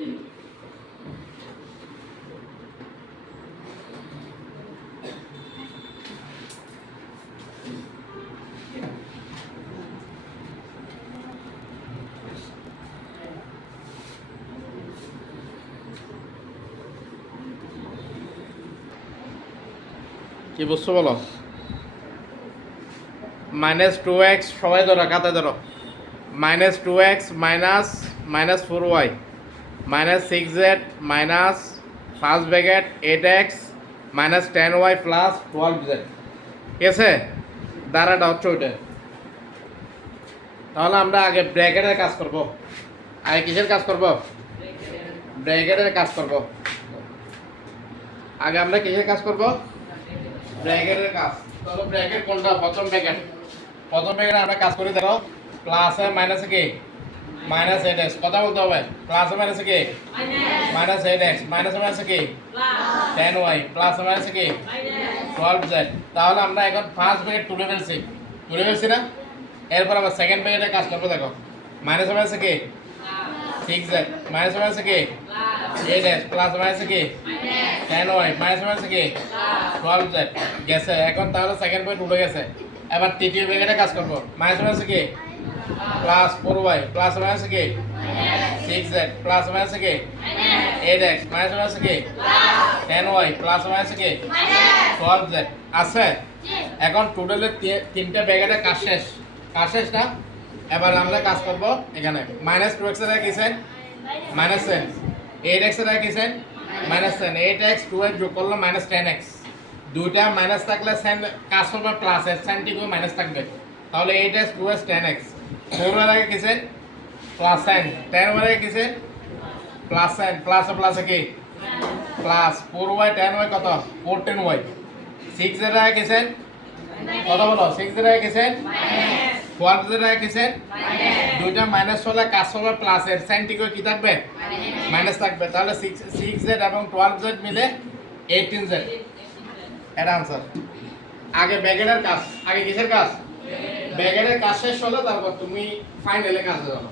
কি বুঝছো বলো? -2x সবাই ধরো, কাতে ধরো। -2x -4y -6z minus first bracket 8x -10y plus 12z। ঠিক আছে, দ্বারাটা হচ্ছে ওইটা। তাহলে আমরা আগে ব্র্যাকেটের কাজ করব। আগে কিসের কাজ করব? ব্র্যাকেটের কাজ করব। আগে আমরা কিসের কাজ করব? ব্র্যাকেটের কাজ। তাহলে ব্র্যাকেট কোনটা? প্রথম ব্র্যাকেট আমরা কাজ করে দেখো। প্লাসে মাইনাসে কি? -8x। কথা বলতে হবে। প্লাসে মাইনাসে কি? -8x। মাইনাসে মাইনাসে কি? 10y। প্লাসে মাইনাসে কি? 12z। তাহলে আমরা এখন ফার্স্ট ব্র্যাকেট তুলে ফেলছি না? এরপর আবার সেকেন্ড ব্র্যাকেটের কাজ করবো। দেখো, মাইনাসে মাইনাসে কি? 6z। মাইনাসে মাইনাসে কি? 8x। প্লাসে মাইনাসে কি? 10y। মাইনাসে মাইনাসে কি? 12z। গেছে। এখন তাহলে সেকেন্ড ব্র্যাকেট উঠে গেছে। এবার তৃতীয় ব্র্যাকেটে কাজ করবো। মাইনাসে মাইনাসে কি? +4y। প্লাসে মাইনাসে কি? 6z। প্লাসে মাইনাসে কি? 8x। মাইনাসে মাইনাসে কি? 10y। প্লাসে মাইনাসে কি? 12z। আছে? এখন টোটালে তিনটা ব্র্যাকেটের কাজ শেষ না? এবার আমরা কাজ করব এখানে। -2x এর আগে কিসেন? -10। 8x এর আগে কিসেন? -10। 8x 2x যোগ করলে -10x। দুইটা মাইনাস থাকলে কাজ করবে প্লাস এর সাইন ঠিক মাইনাস থাকবে। তাহলে 8x 2x 10x। 4 এর আগে কিসেন? Plus sign. 10 এর আগে কিসেন? Plus sign. প্লাসে কি? প্লাস 4y 10y কত? 14y। 6 এর আগে কিসেন? কত বলো? 6 এর আগে কিসেন? 12 এর আগে কিসেন? দুইটা মাইনাস হলে কাজ হবে প্লাস এর সাইন ঠিক কি থাকবে? মাইনাস থাকবে। তাহলে 6z এবং 12z মিলে 18z। এটা आंसर। আগে ব্র্যাকেটের কাজ। আগে কিসের কাজ? ব্র্যাকেটের কাজ শেষ হলো, তারপর তুমি ফাইনালে কাজে যাবে।